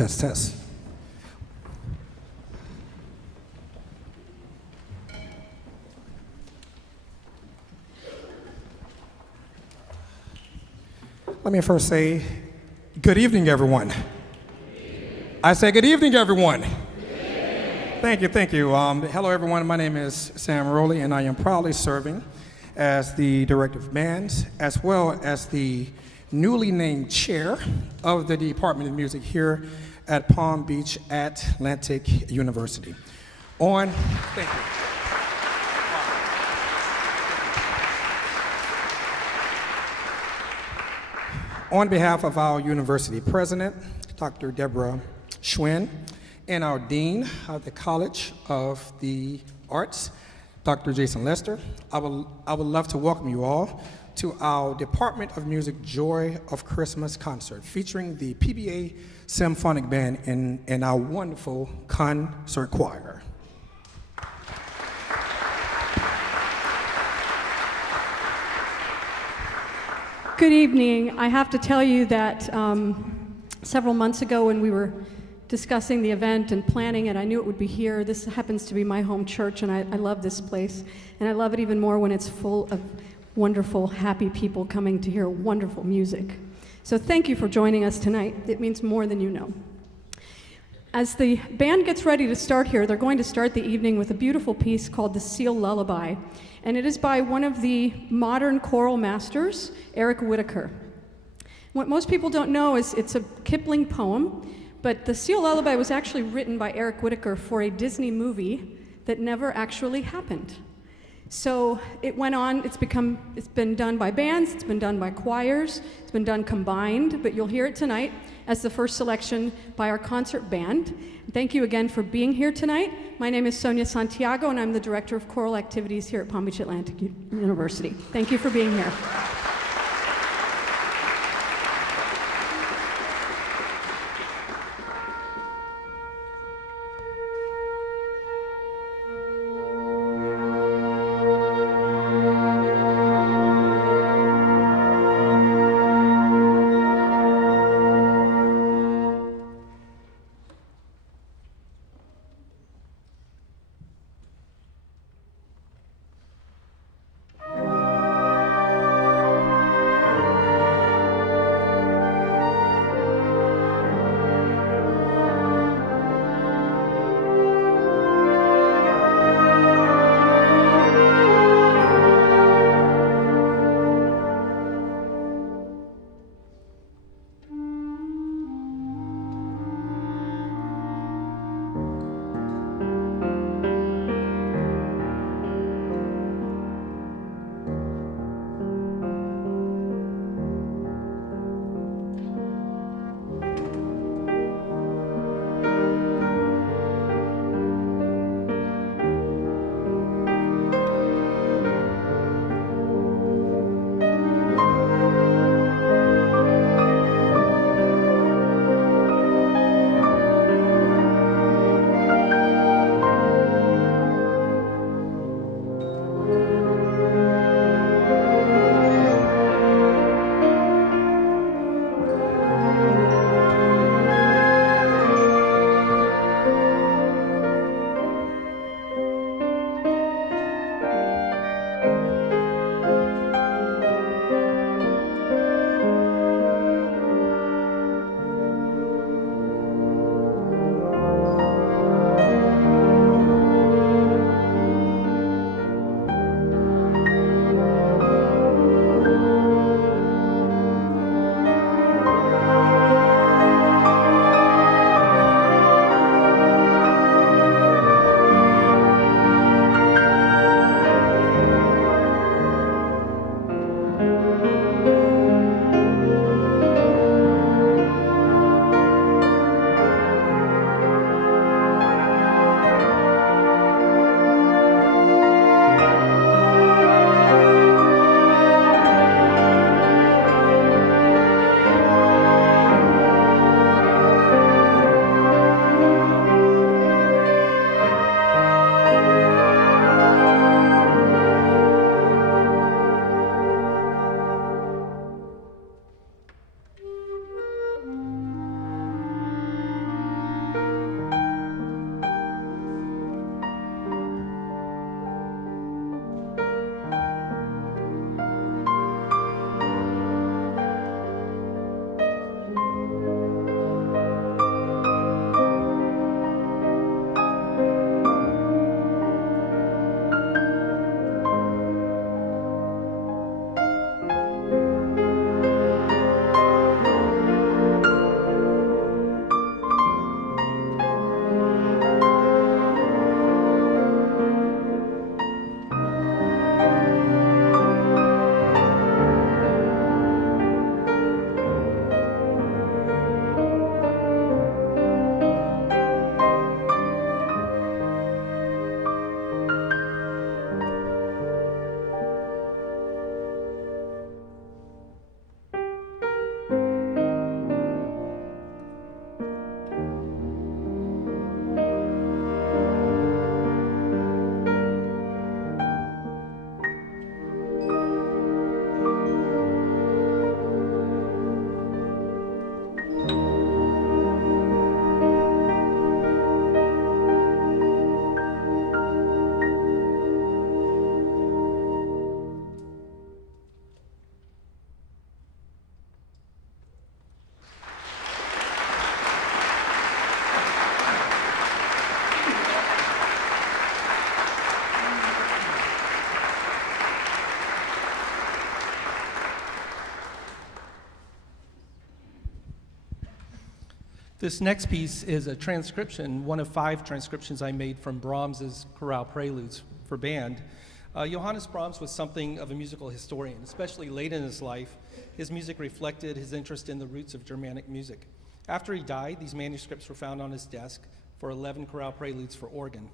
Test, test. Let me first say, good evening, everyone. I say good evening, everyone. Thank you, thank you. Hello, everyone. My name is Sam Rowley, and I am proudly serving as the Director of Bands, as well as the newly named Chair of the Department of Music here at Palm Beach Atlantic University. Thank you. On behalf of our university president, Dr. Deborah Schwinn, and our dean of the College of the Arts, Dr. Jason Lester, I would love to welcome you all to our Department of Music Joy of Christmas concert featuring the PBA Symphonic Band and our wonderful concert choir. Good evening. I have to tell you that several months ago when we were discussing the event and planning it, I knew it would be here. This happens to be my home church, and I love this place. And I love it even more when it's full of wonderful, happy people coming to hear wonderful music. So thank you for joining us tonight. It means more than you know. As the band gets ready to start here, they're going to start the evening with a beautiful piece called the Seal Lullaby. And it is by one of the modern choral masters, Eric Whitacre. What most people don't know is it's a Kipling poem, but the Seal Lullaby was actually written by Eric Whitacre for a Disney movie that never actually happened. So it went on, it's been done by bands, it's been done by choirs, it's been done combined, but you'll hear it tonight as the first selection by our concert band. Thank you again for being here tonight. My name is Sonia Santiago, and I'm the Director of Choral Activities here at Palm Beach Atlantic University. Thank you for being here. This next piece is a transcription, one of 5 transcriptions I made from Brahms's chorale preludes for band. Johannes Brahms was something of a musical historian, especially late in his life. His music reflected his interest in the roots of Germanic music. After he died, these manuscripts were found on his desk for 11 chorale preludes for organ.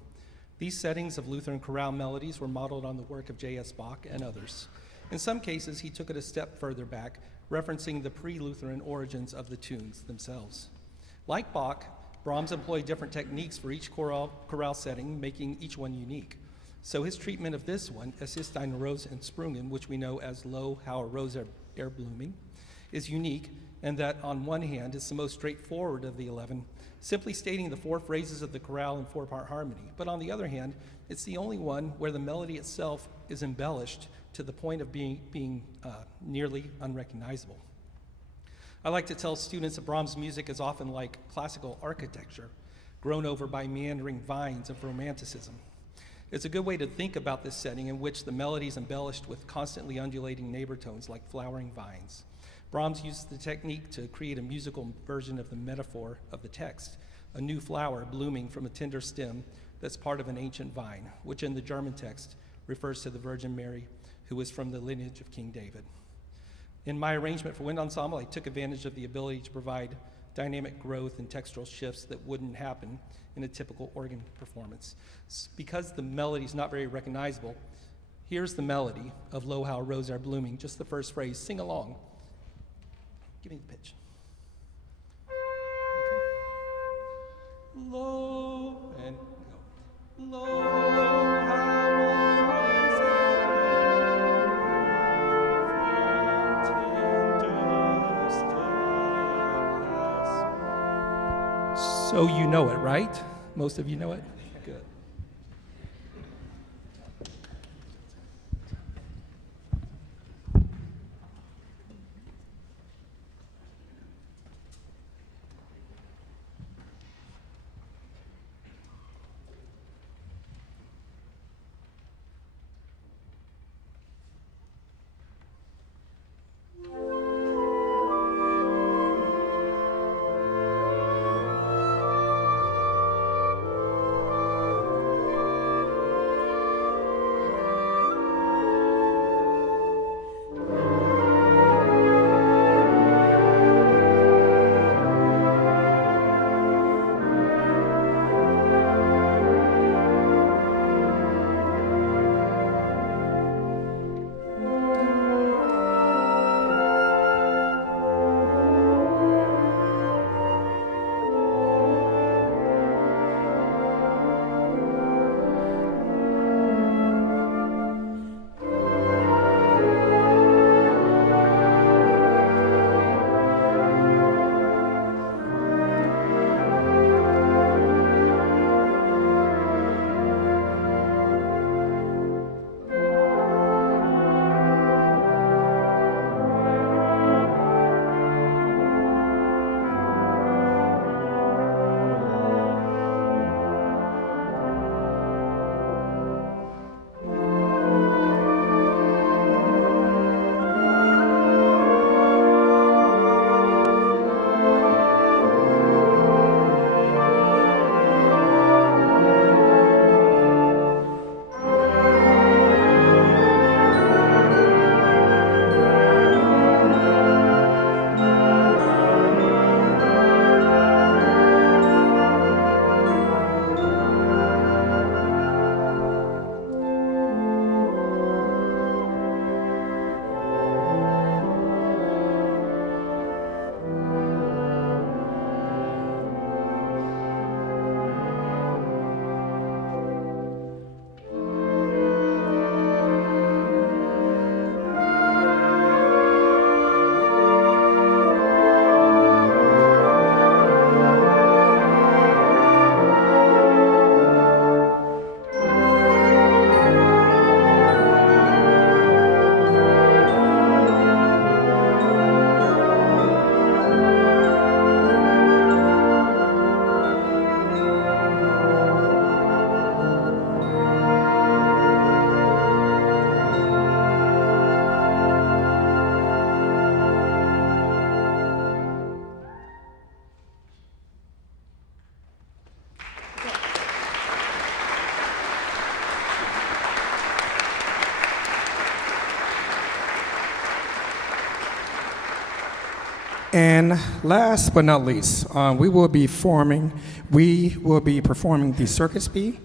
These settings of Lutheran chorale melodies were modeled on the work of J.S. Bach and others. In some cases, he took it a step further back, referencing the pre-Lutheran origins of the tunes themselves. Like Bach, Brahms employed different techniques for each chorale setting, making each one unique. So his treatment of this one, Es ist ein Rose entsprungen, which we know as Lo, how a rose erblooming, is unique, and that on one hand is the most straightforward of the 11, simply stating the 4 phrases of the chorale in 4-part harmony. But on the other hand, it's the only one where the melody itself is embellished to the point of being nearly unrecognizable. I like to tell students that Brahms' music is often like classical architecture, grown over by meandering vines of romanticism. It's a good way to think about this setting in which the melody is embellished with constantly undulating neighbor tones like flowering vines. Brahms used the technique to create a musical version of the metaphor of the text, a new flower blooming from a tender stem that's part of an ancient vine, which in the German text refers to the Virgin Mary, who was from the lineage of King David. In my arrangement for wind ensemble, I took advantage of the ability to provide dynamic growth and textural shifts that wouldn't happen in a typical organ performance. Because the melody is not very recognizable, here's the melody of Lo, how a rose are blooming, just the first phrase. Sing along. Give me the pitch. Okay. Lo, and go. Lo, how a rose So you know it, right? Most of you know it? Good. And last but not least, we will be performing the Circus Bee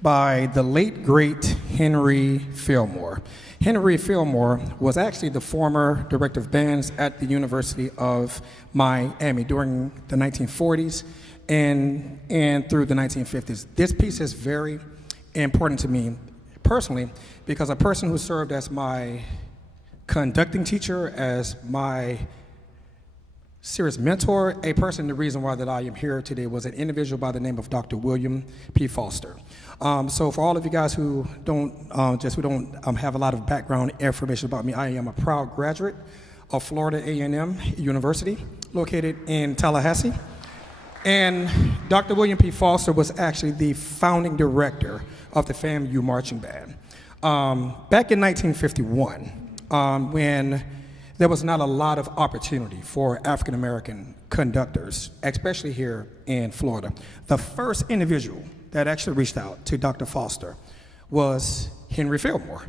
by the late, great Henry Fillmore. Henry Fillmore was actually the former director of bands at the University of Miami during the 1940s and through the 1950s. This piece is very important to me personally because a person who served as my conducting teacher, as my serious mentor, a person, the reason why that I am here today was an individual by the name of Dr. William P. Foster. So for all of you guys who don't have a lot of background information about me, I am a proud graduate of Florida A&M University, located in Tallahassee. And Dr. William P. Foster was actually the founding director of the FAMU Marching Band. Back in 1951, when there was not a lot of opportunity for African-American conductors, especially here in Florida. The first individual that actually reached out to Dr. Foster was Henry Fillmore,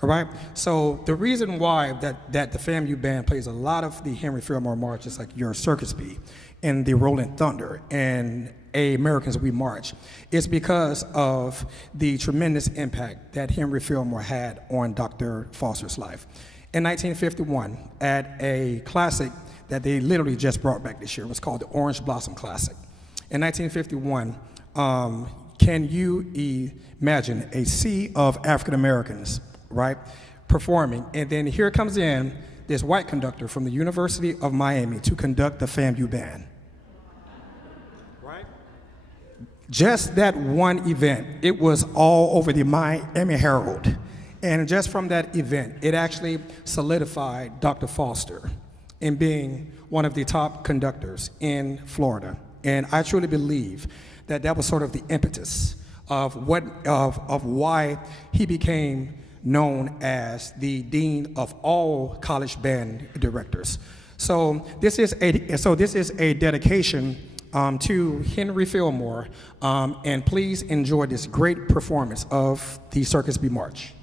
all right? So the reason why that the FAMU band plays a lot of the Henry Fillmore marches, like your Circus Bee and the Rolling Thunder and Americans We March, is because of the tremendous impact that Henry Fillmore had on Dr. Foster's life. In 1951, at a classic that they literally just brought back this year, it was called the Orange Blossom Classic. In 1951, can you imagine a sea of African Americans, right, performing, and then here comes in this white conductor from the University of Miami to conduct the FAMU band, right? Just that one event, it was all over the Miami Herald. And just from that event, it actually solidified Dr. Foster in being one of the top conductors in Florida. And I truly believe that that was sort of the impetus of why he became known as the dean of all college band directors. So this is a dedication to Henry Fillmore, and please enjoy this great performance of the Circus Bee March.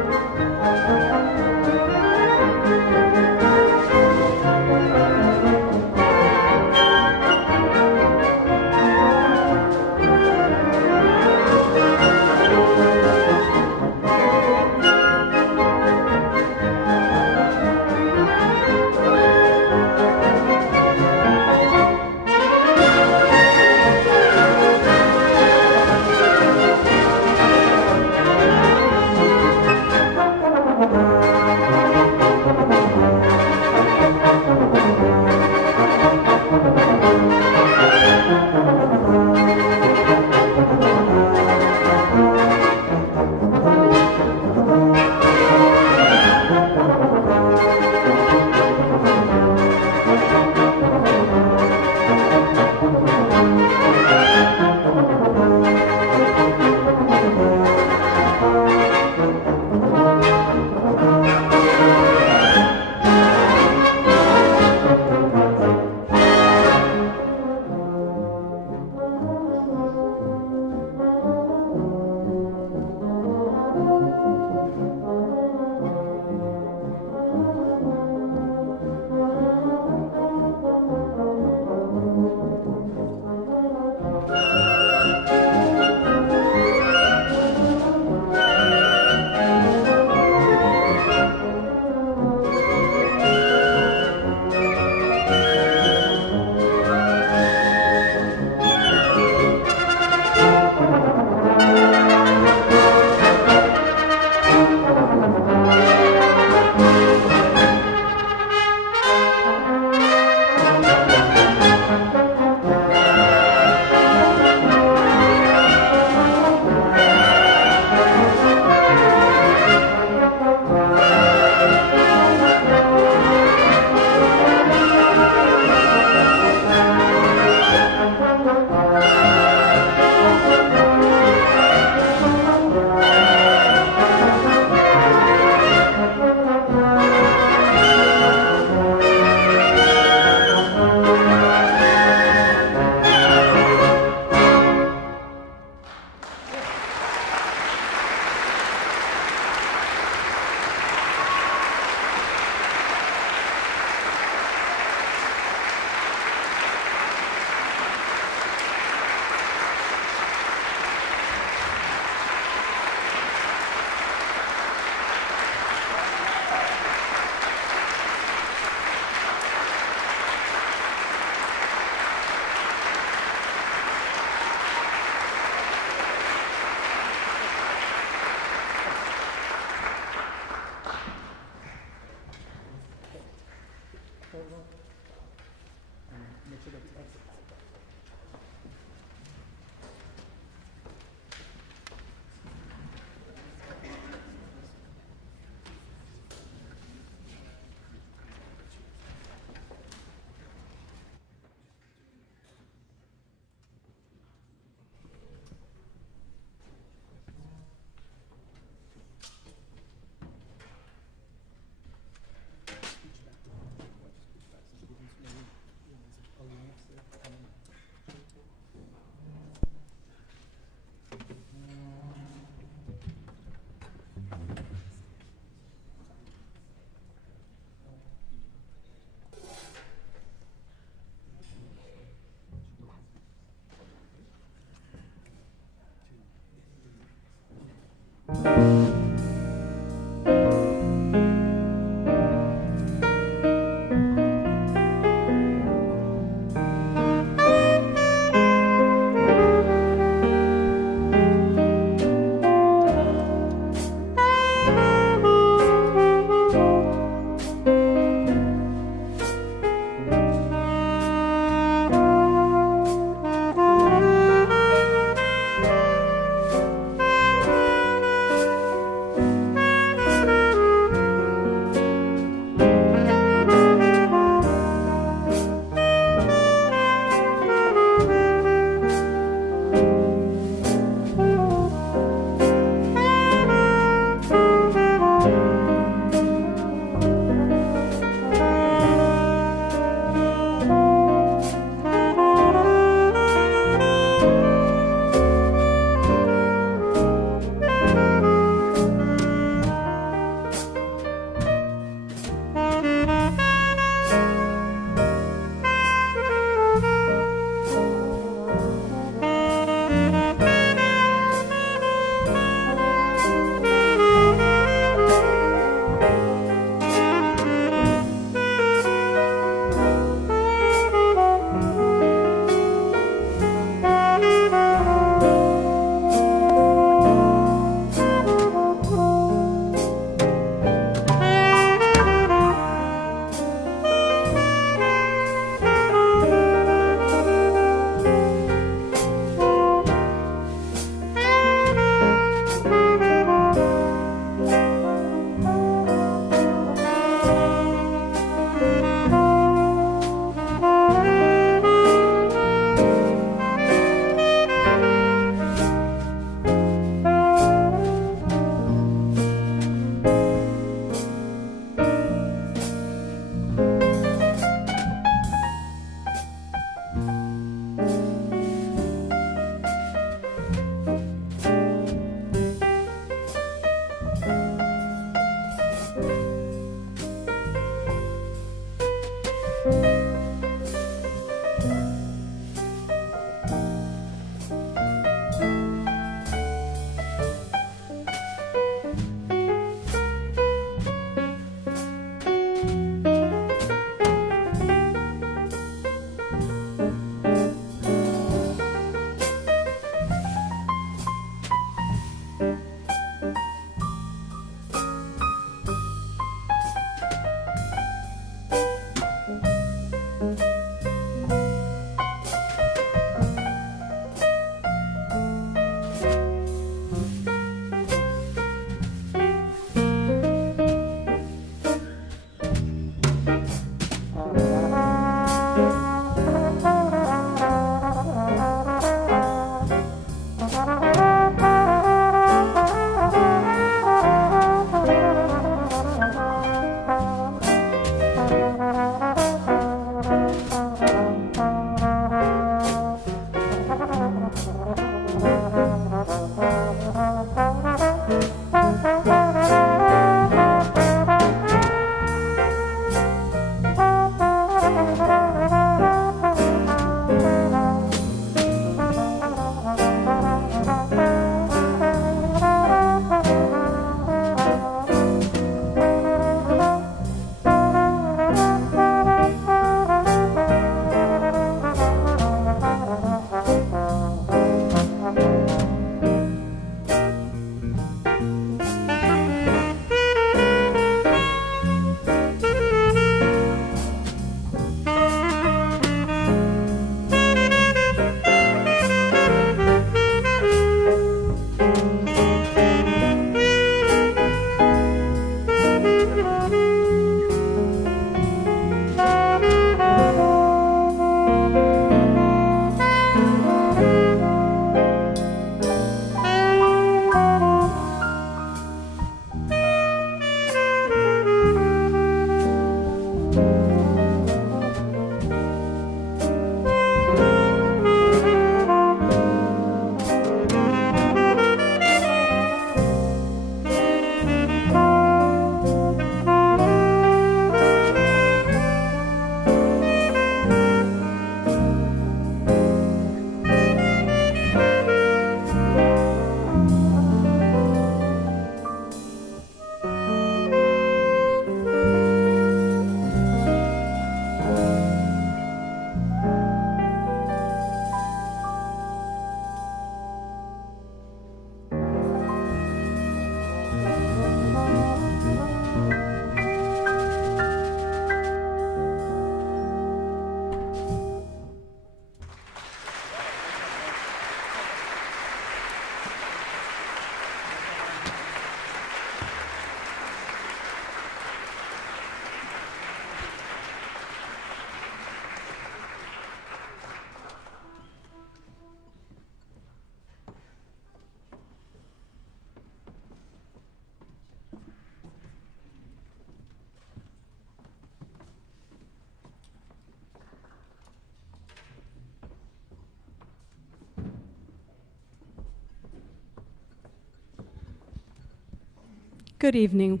Good evening.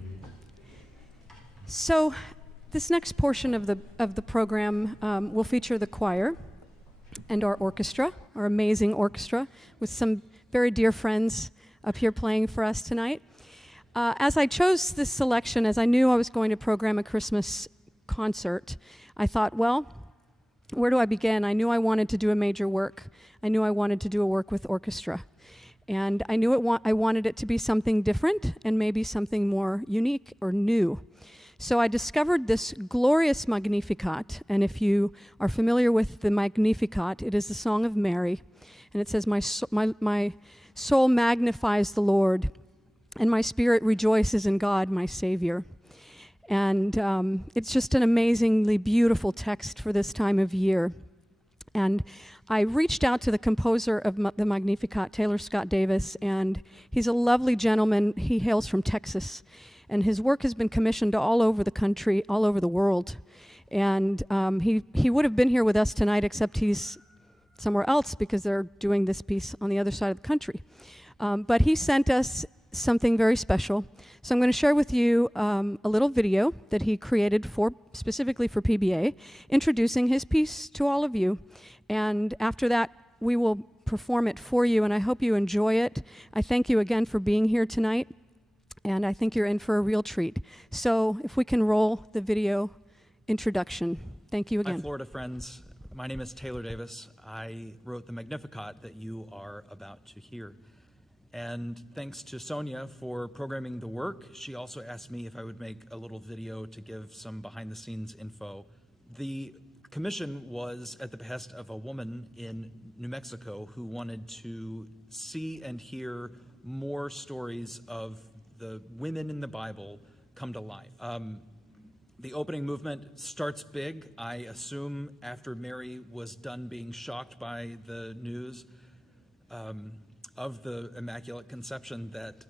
So this next portion of the program will feature the choir and our orchestra, our amazing orchestra, with some very dear friends up here playing for us tonight. As I chose this selection, as I knew I was going to program a Christmas concert, I thought, well, where do I begin? I knew I wanted to do a major work. I knew I wanted to do a work with orchestra. And I knew I wanted it to be something different and maybe something more unique or new. So I discovered this glorious Magnificat, and if you are familiar with the Magnificat, it is the Song of Mary, and it says, my soul magnifies the Lord, and my spirit rejoices in God, my Savior. And it's just an amazingly beautiful text for this time of year. And I reached out to the composer of the Magnificat, Taylor Scott Davis, and he's a lovely gentleman. He hails from Texas, and his work has been commissioned all over the country, all over the world. And he would have been here with us tonight, except he's somewhere else because they're doing this piece on the other side of the country. But he sent us something very special. So I'm going to share with you a little video that he created specifically for PBA, introducing his piece to all of you. And after that, we will perform it for you, and I hope you enjoy it. I thank you again for being here tonight, and I think you're in for a real treat. So if we can roll the video introduction. Thank you again. Hi, Florida friends. My name is Taylor Davis. I wrote the Magnificat that you are about to hear. And thanks to Sonia for programming the work. She also asked me if I would make a little video to give some behind-the-scenes info. The commission was at the behest of a woman in New Mexico who wanted to see and hear more stories of the women in the Bible come to life. The opening movement starts big. I assume after Mary was done being shocked by the news of the Immaculate Conception that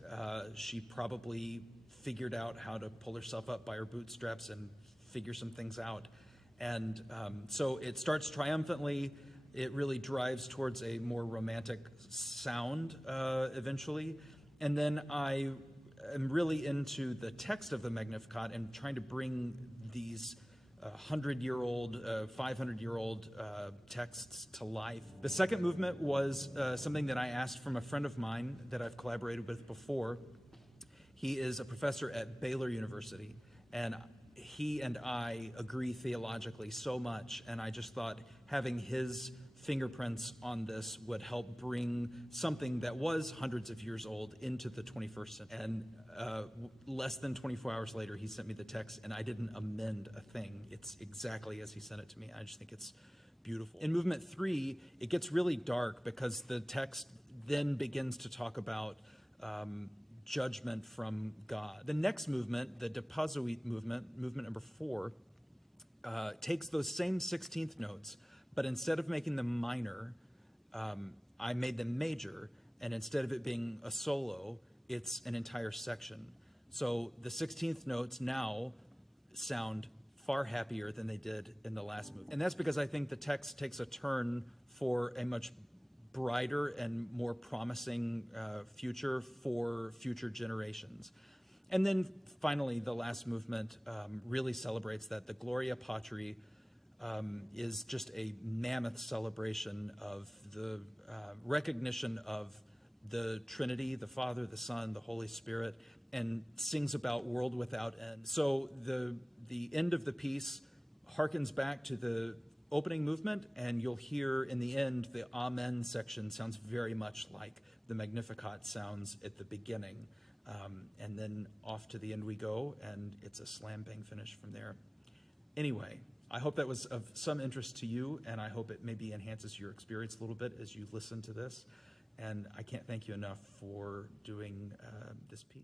she probably figured out how to pull herself up by her bootstraps and figure some things out. And so it starts triumphantly. It really drives towards a more romantic sound eventually. And then I am really into the text of the Magnificat and trying to bring these 100-year-old, 500-year-old texts to life. The second movement was something that I asked from a friend of mine that I've collaborated with before. He is a professor at Baylor University, and he and I agree theologically so much, and I just thought having his fingerprints on this would help bring something that was hundreds of years old into the 21st century. And less than 24 hours later, he sent me the text, and I didn't amend a thing. It's exactly as he sent it to me. I just think it's beautiful. In movement 3, it gets really dark because the text then begins to talk about judgment from God. The next movement, the Deposuit movement, movement number 4, takes those same 16th notes, but instead of making them minor, I made them major, and instead of it being a solo, it's an entire section. So the 16th notes now sound far happier than they did in the last movement. And that's because I think the text takes a turn for a much brighter and more promising future for future generations. And then finally, the last movement really celebrates that. The Gloria Patri is just a mammoth celebration of the recognition of the Trinity, the Father, the Son, the Holy Spirit, and sings about world without end. So the end of the piece harkens back to the opening movement, and you'll hear in the end the Amen section sounds very much like the Magnificat sounds at the beginning. And then off to the end we go, and it's a slam-bang finish from there. Anyway, I hope that was of some interest to you, and I hope it maybe enhances your experience a little bit as you listen to this. And I can't thank you enough for doing this piece.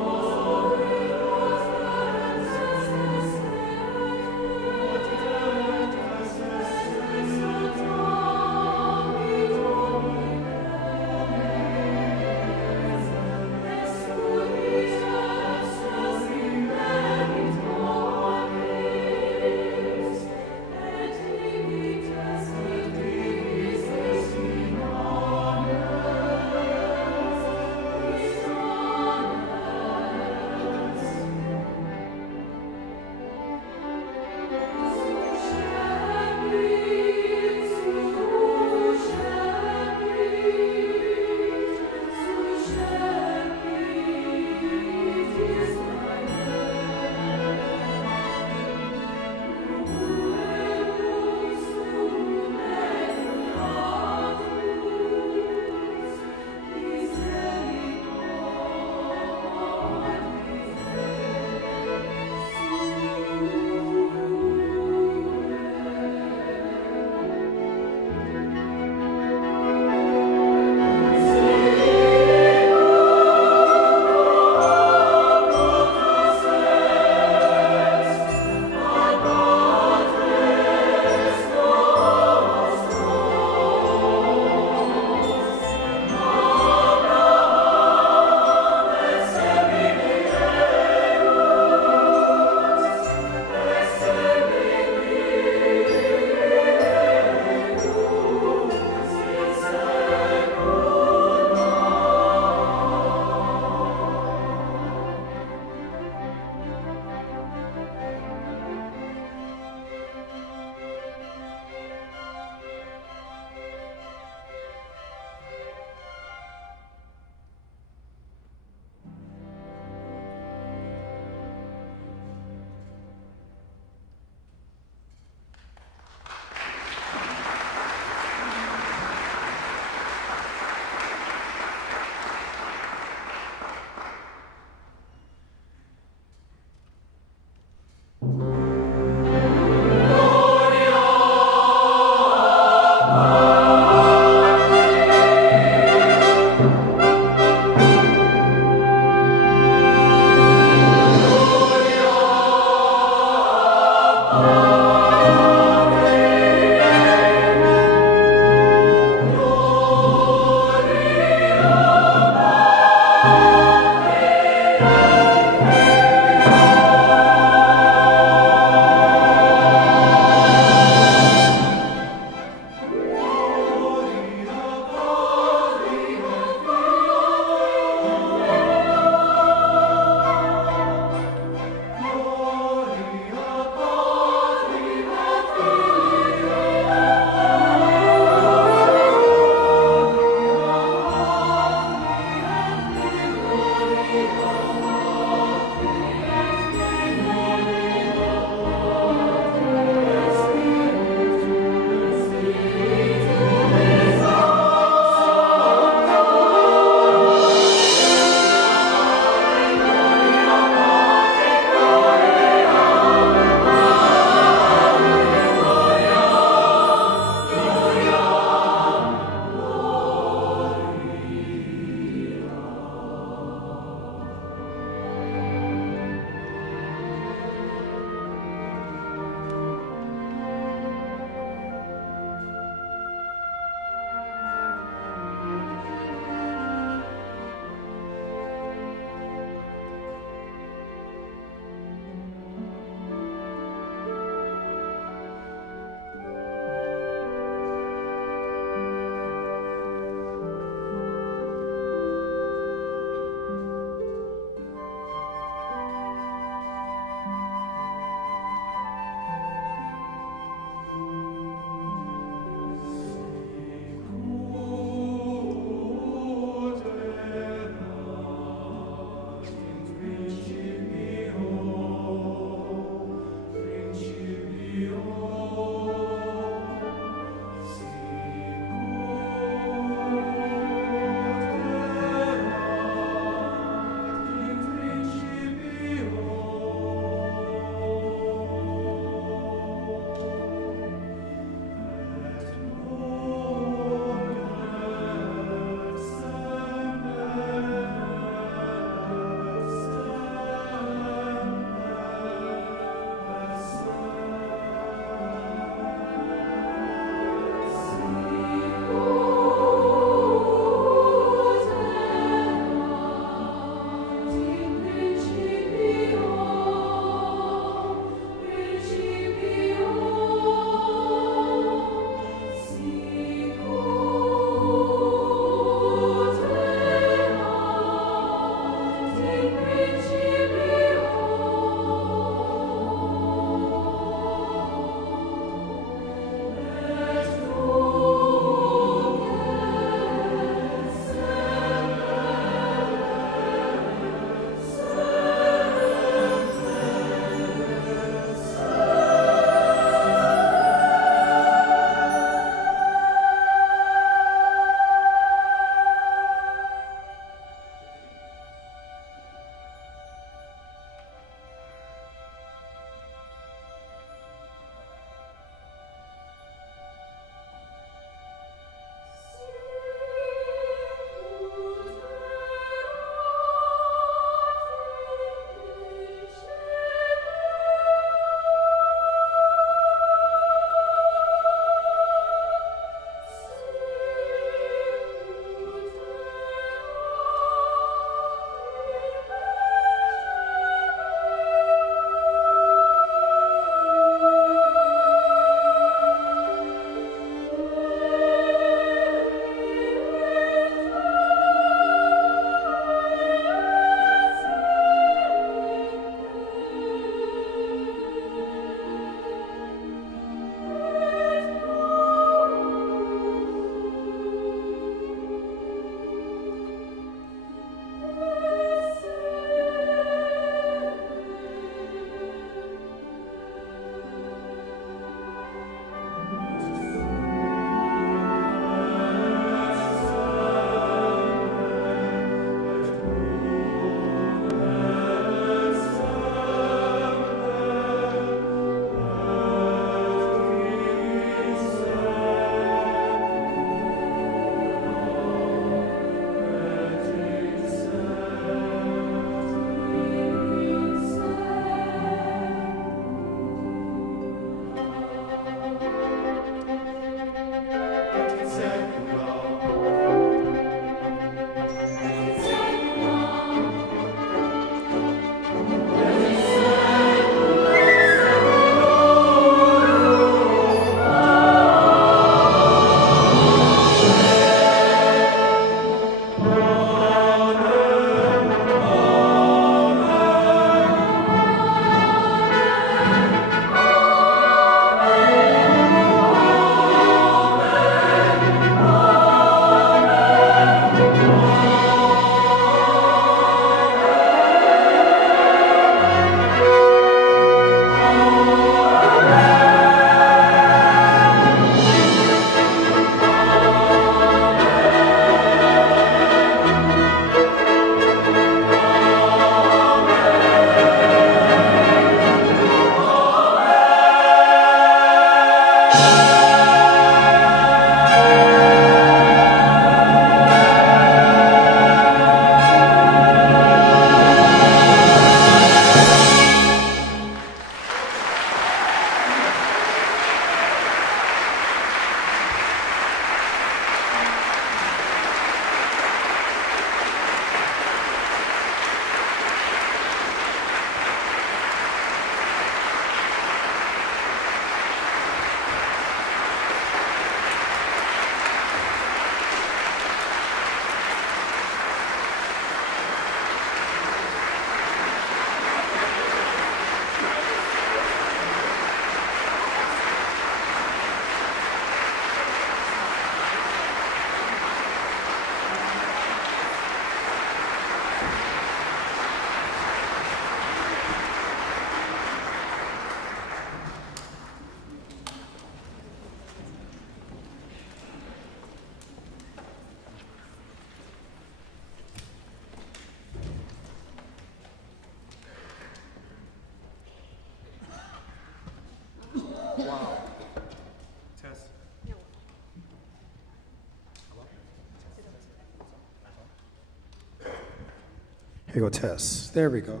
we go, test. There we go.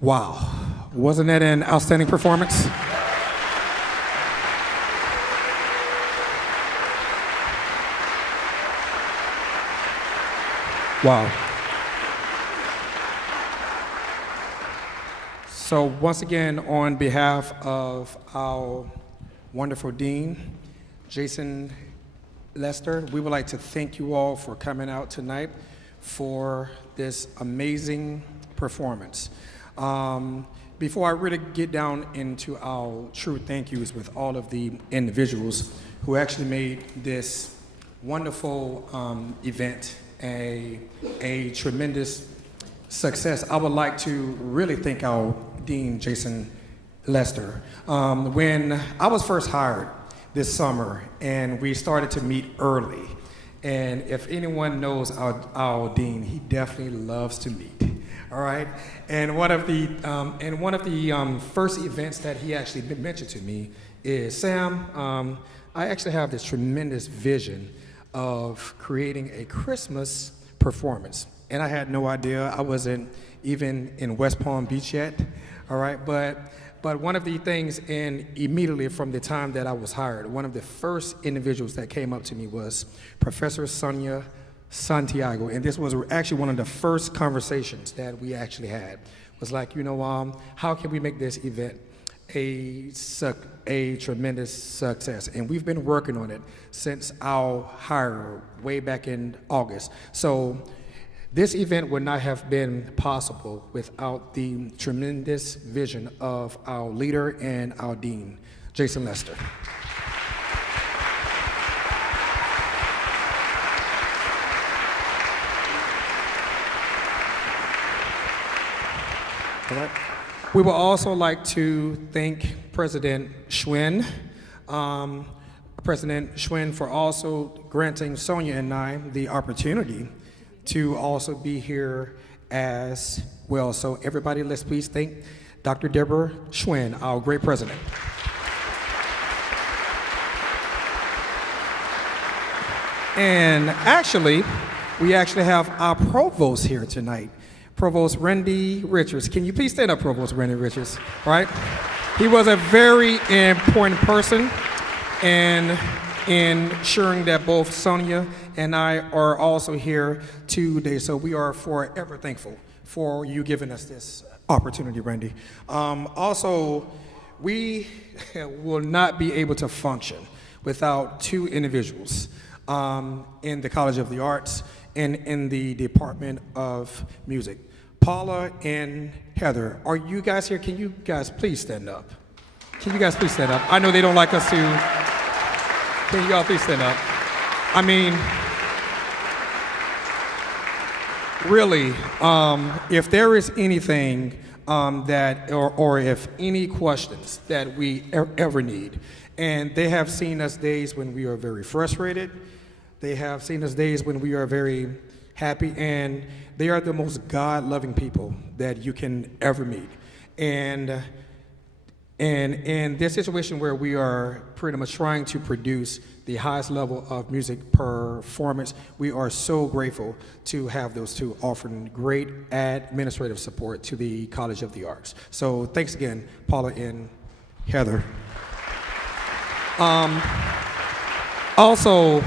Wow. Wasn't that an outstanding performance? Wow. So once again, on behalf of our wonderful dean, Jason Lester, we would like to thank you all for coming out tonight for this amazing performance. Before I really get down into our true thank yous with all of the individuals who actually made this wonderful event a tremendous success, I would like to really thank our Dean, Jason Lester. When I was first hired this summer and we started to meet early, and if anyone knows our Dean, he definitely loves to meet. All right, and one of the first events that he actually mentioned to me is, Sam, I actually have this tremendous vision of creating a Christmas performance. And I had no idea. I wasn't even in West Palm Beach yet, all right? But one of the things, and immediately from the time that I was hired, one of the first individuals that came up to me was Professor Sonia Santiago. And this was actually one of the first conversations that we actually had. Was like, how can we make this event a tremendous success? And we've been working on it since our hire way back in August. So this event would not have been possible without the tremendous vision of our leader and our dean, Jason Lester. All right. We would also like to thank President Schwinn, for also granting Sonia and I the opportunity to also be here as well. So everybody, let's please thank Dr. Deborah Schwinn, our great president. And actually, we actually have our provost here tonight. Provost Randy Richards. Can you please stand up, Provost Randy Richards? Right? He was a very important person in ensuring that both Sonia and I are also here today. So we are forever thankful for you giving us this opportunity, Randy. Also, we will not be able to function without two individuals in the College of the Arts and in the Department of Music. Paula and Heather, are you guys here? Can you guys please stand up? Can you guys please stand up? I know they don't like us to. Can you all please stand up? I mean, really, if there is anything or if any questions that we ever need, and they have seen us days when we are very frustrated, they have seen us days when we are very happy, and they are the most God-loving people that you can ever meet. And in this situation where we are pretty much trying to produce the highest level of music performance, we are so grateful to have those two offering great administrative support to the College of the Arts. So thanks again, Paula and Heather. Also,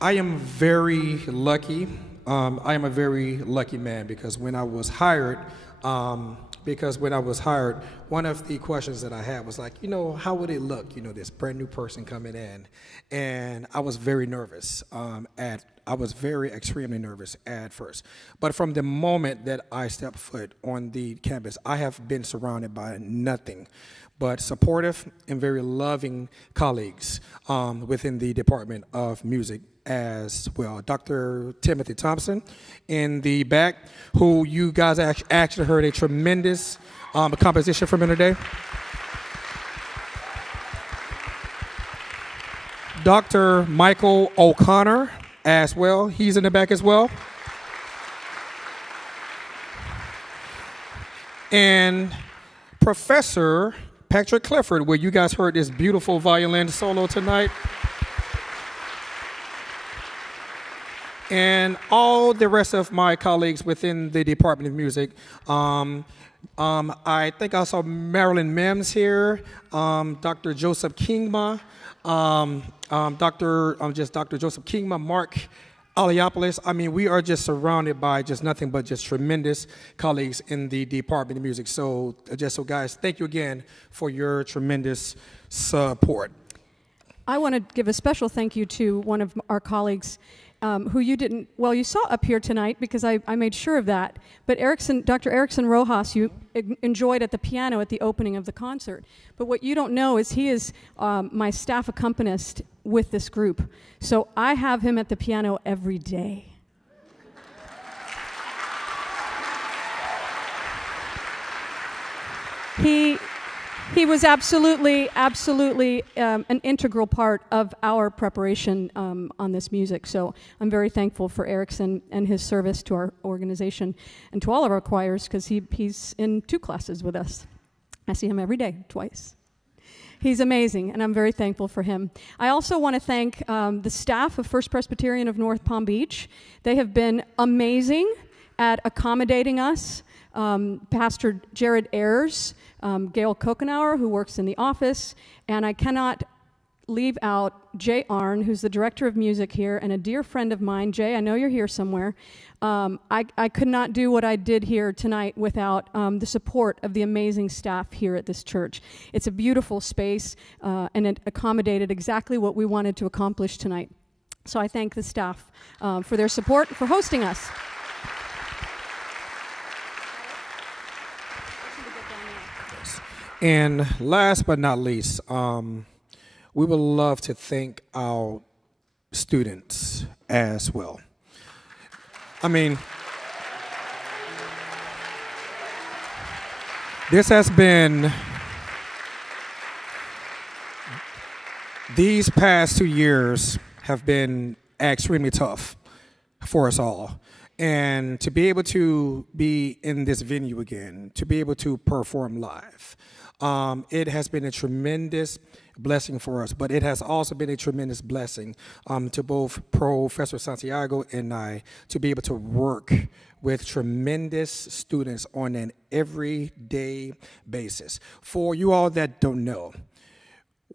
I am very lucky. I am a very lucky man because when I was hired, one of the questions that I had was like, how would it look, this brand new person coming in? And I was very nervous. I was extremely nervous at first. But from the moment that I stepped foot on the campus, I have been surrounded by nothing but supportive and very loving colleagues within the Department of Music as well. Dr. Timothy Thompson in the back, who you guys actually heard a tremendous composition from him today. Dr. Michael O'Connor as well. He's in the back as well. And Professor Patrick Clifford, where you guys heard this beautiful violin solo tonight. and all the rest of my colleagues within the Department of Music. I think I saw Marilyn Mims here, Dr. Joseph Kingma, Dr. Joseph Kingma, Mark Aliopoulos. I mean, we are just surrounded by just nothing but just tremendous colleagues in the Department of Music. So guys, thank you again for your tremendous support. I want to give a special thank you to one of our colleagues who you saw up here tonight because I made sure of that. But Dr. Erickson Rojas, you enjoyed at the piano at the opening of the concert. But what you don't know is he is my staff accompanist with this group. So I have him at the piano every day. He was absolutely an integral part of our preparation on this music. So I'm very thankful for Erickson and his service to our organization and to all of our choirs because he's in 2 classes with us. I see him every day, twice. He's amazing, and I'm very thankful for him. I also want to thank the staff of First Presbyterian of North Palm Beach. They have been amazing at accommodating us. Pastor Jared Ayers, Gail Kokenauer, who works in the office, and I cannot leave out Jay Arn, who's the director of music here, and a dear friend of mine. Jay, I know you're here somewhere. I could not do what I did here tonight without the support of the amazing staff here at this church. It's a beautiful space, and it accommodated exactly what we wanted to accomplish tonight. So I thank the staff for their support, for hosting us. And last but not least, we would love to thank our students as well. I mean, these past 2 years have been extremely tough for us all. And to be able to be in this venue again, to be able to perform live, it has been a tremendous blessing for us, but it has also been a tremendous blessing to both Professor Santiago and I to be able to work with tremendous students on an everyday basis. For you all that don't know,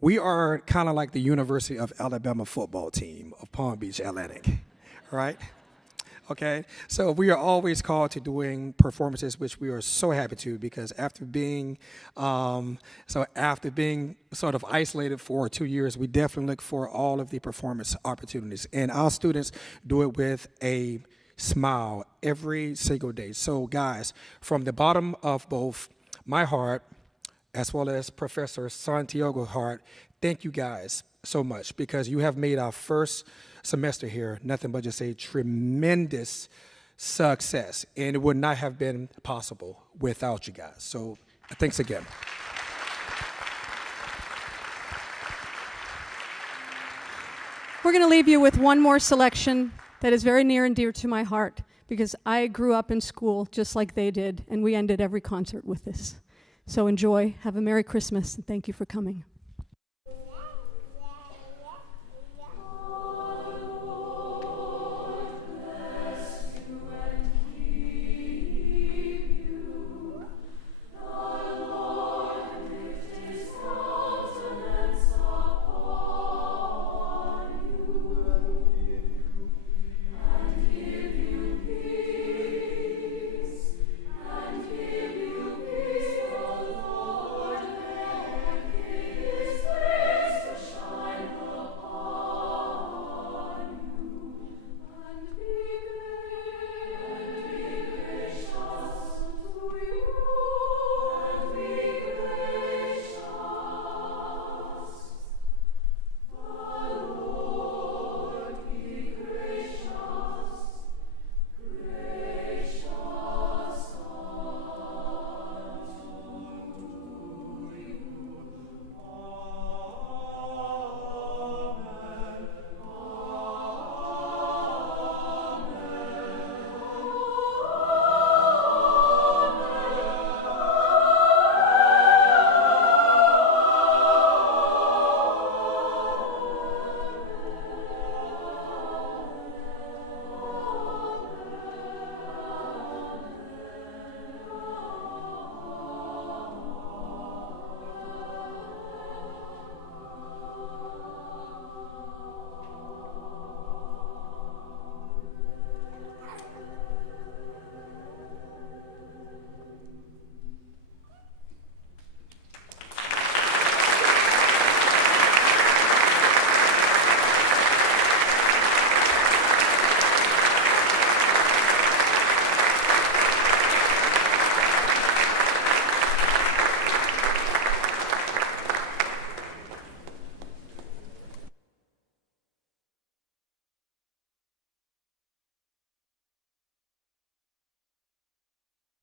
we are kind of like the University of Alabama football team of Palm Beach Atlantic, right? Okay, so we are always called to doing performances, which we are so happy to, because after being sort of isolated for 2 years, we definitely look for all of the performance opportunities, and our students do it with a smile every single day. So, guys, from the bottom of both my heart as well as Professor Santiago's heart, thank you guys so much, because you have made our first semester here nothing but just a tremendous success, and it would not have been possible without you guys. So thanks again. We're going to leave you with one more selection that is very near and dear to my heart, because I grew up in school just like they did, and we ended every concert with this. So enjoy, have a Merry Christmas, and thank you for coming.